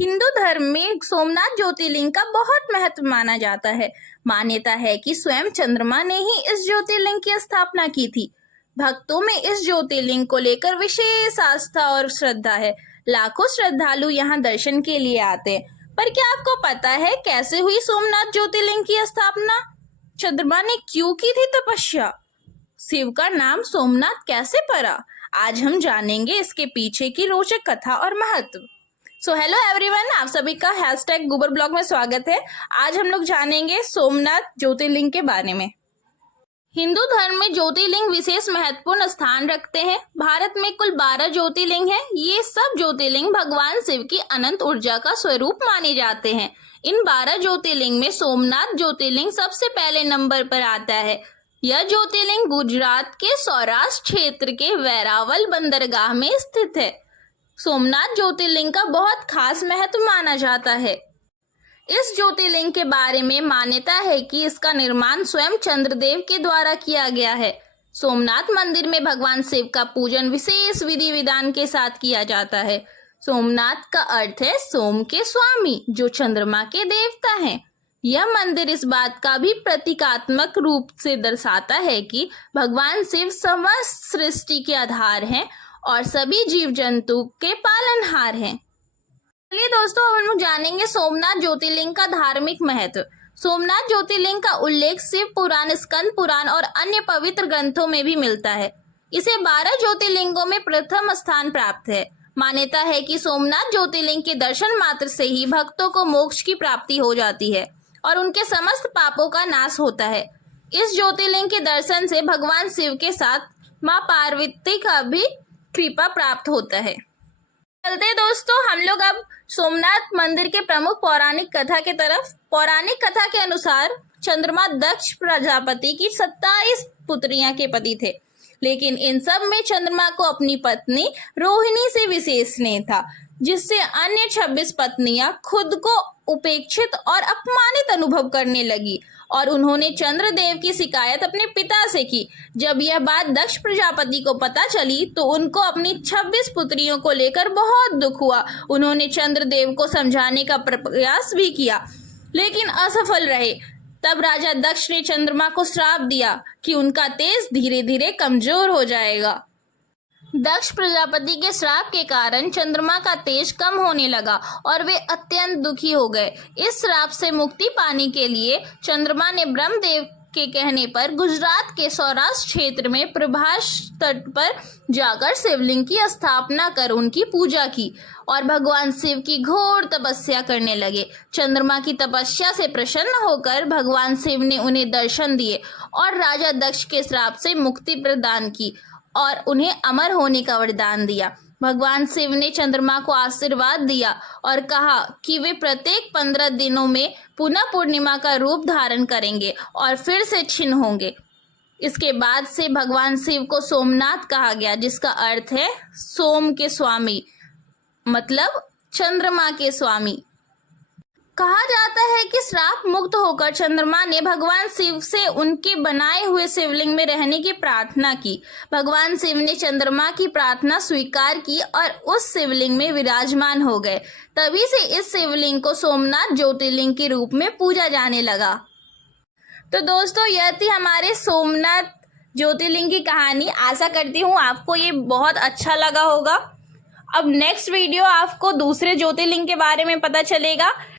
हिंदू धर्म में सोमनाथ ज्योतिर्लिंग का बहुत महत्व माना जाता है। मान्यता है कि स्वयं चंद्रमा ने ही इस ज्योतिर्लिंग की स्थापना की थी। भक्तों में इस ज्योतिर्लिंग को लेकर विशेष आस्था और श्रद्धा है। लाखों श्रद्धालु यहाँ दर्शन के लिए आते हैं। पर क्या आपको पता है कैसे हुई सोमनाथ ज्योतिर्लिंग की स्थापना? चंद्रमा ने क्यों की थी तपस्या? शिव का नाम सोमनाथ कैसे पड़ा? आज हम जानेंगे इसके पीछे की रोचक कथा और महत्व। सो हेलो एवरीवन, आप सभी का हैशटैग गूबर ब्लॉग में स्वागत है। आज हम लोग जानेंगे सोमनाथ ज्योतिर्लिंग के बारे में। हिंदू धर्म में ज्योतिर्लिंग विशेष महत्वपूर्ण स्थान रखते हैं। भारत में कुल 12 ज्योतिर्लिंग हैं। ये सब ज्योतिर्लिंग भगवान शिव की अनंत ऊर्जा का स्वरूप माने जाते हैं। इन 12 ज्योतिर्लिंग में सोमनाथ ज्योतिर्लिंग सबसे पहले नंबर पर आता है। यह ज्योतिर्लिंग गुजरात के सौराष्ट्र क्षेत्र के वेरावल बंदरगाह में स्थित है। सोमनाथ ज्योतिर्लिंग का बहुत खास महत्व माना जाता है। इस ज्योतिर्लिंग के बारे में मान्यता है कि इसका निर्माण स्वयं चंद्रदेव के द्वारा किया गया है। सोमनाथ मंदिर में भगवान शिव का पूजन विशेष विधि विधान के साथ किया जाता है। सोमनाथ का अर्थ है सोम के स्वामी, जो चंद्रमा के देवता हैं। यह मंदिर इस बात का भी प्रतीकात्मक रूप से दर्शाता है कि भगवान शिव समस्त सृष्टि के आधार हैं और सभी जीव जंतु के पालनहार हैं। चलिए दोस्तों, अब हम लोग जानेंगे सोमनाथ ज्योतिर्लिंग का धार्मिक महत्व। सोमनाथ ज्योतिर्लिंग का उल्लेख शिव पुराण, स्कंद पुराण और अन्य पवित्र ग्रंथों में भी मिलता है। इसे 12 ज्योतिर्लिंगों में प्रथम स्थान प्राप्त है। मान्यता है कि सोमनाथ ज्योतिर्लिंग के दर्शन मात्र से ही भक्तों को मोक्ष की प्राप्ति हो जाती है और उनके समस्त पापों का नाश होता है। इस ज्योतिर्लिंग के दर्शन से भगवान शिव के साथ माँ पार्वती का भी कृपा प्राप्त होता है। चलते दोस्तों, हम लोग अब सोमनाथ मंदिर के प्रमुख पौराणिक कथा के तरफ। पौराणिक कथा के अनुसार चंद्रमा दक्ष प्रजापति की 27 पुत्रियां के पति थे, लेकिन इन सब में चंद्रमा को अपनी पत्नी रोहिणी से विशेष स्नेह था, जिससे अन्य 26 पत्नियां खुद को उपेक्षित और अपमानित अनुभव करने लगी और उन्होंने चंद्रदेव की शिकायत अपने पिता से की। जब यह बात दक्ष प्रजापति को पता चली तो उनको अपनी 26 पुत्रियों को लेकर बहुत दुख हुआ। उन्होंने चंद्रदेव को समझाने का प्रयास भी किया, लेकिन असफल रहे। तब राजा दक्ष ने चंद्रमा को श्राप दिया कि उनका तेज धीरे धीरे कमजोर हो जाएगा। दक्ष प्रजापति के श्राप के कारण चंद्रमा का तेज कम होने लगा और वे अत्यंत दुखी हो गए। इस श्राप से मुक्ति पाने के लिए चंद्रमा ने ब्रह्मदेव के कहने पर गुजरात के सौराष्ट्र क्षेत्र में प्रभास तट पर जाकर शिवलिंग की स्थापना कर उनकी पूजा की और भगवान शिव की घोर तपस्या करने लगे। चंद्रमा की तपस्या से प्रसन्न होकर भगवान शिव ने उन्हें दर्शन दिए और राजा दक्ष के श्राप से मुक्ति प्रदान की और उन्हें अमर होने का वरदान दिया। भगवान शिव ने चंद्रमा को आशीर्वाद दिया और कहा कि वे प्रत्येक 15 दिनों में पुनः पूर्णिमा का रूप धारण करेंगे और फिर से क्षीण होंगे। इसके बाद से भगवान शिव को सोमनाथ कहा गया, जिसका अर्थ है सोम के स्वामी, मतलब चंद्रमा के स्वामी। कहा जाता है कि श्राप मुक्त होकर चंद्रमा ने भगवान शिव से उनके बनाए हुए शिवलिंग में रहने की प्रार्थना की। भगवान शिव ने चंद्रमा की प्रार्थना स्वीकार की और उस शिवलिंग में विराजमान हो गए। तभी से इस शिवलिंग को सोमनाथ ज्योतिर्लिंग के रूप में पूजा जाने लगा। तो दोस्तों, यह थी हमारे सोमनाथ ज्योतिर्लिंग की कहानी। आशा करती हूँ आपको ये बहुत अच्छा लगा होगा। अब नेक्स्ट वीडियो आपको दूसरे ज्योतिर्लिंग के बारे में पता चलेगा।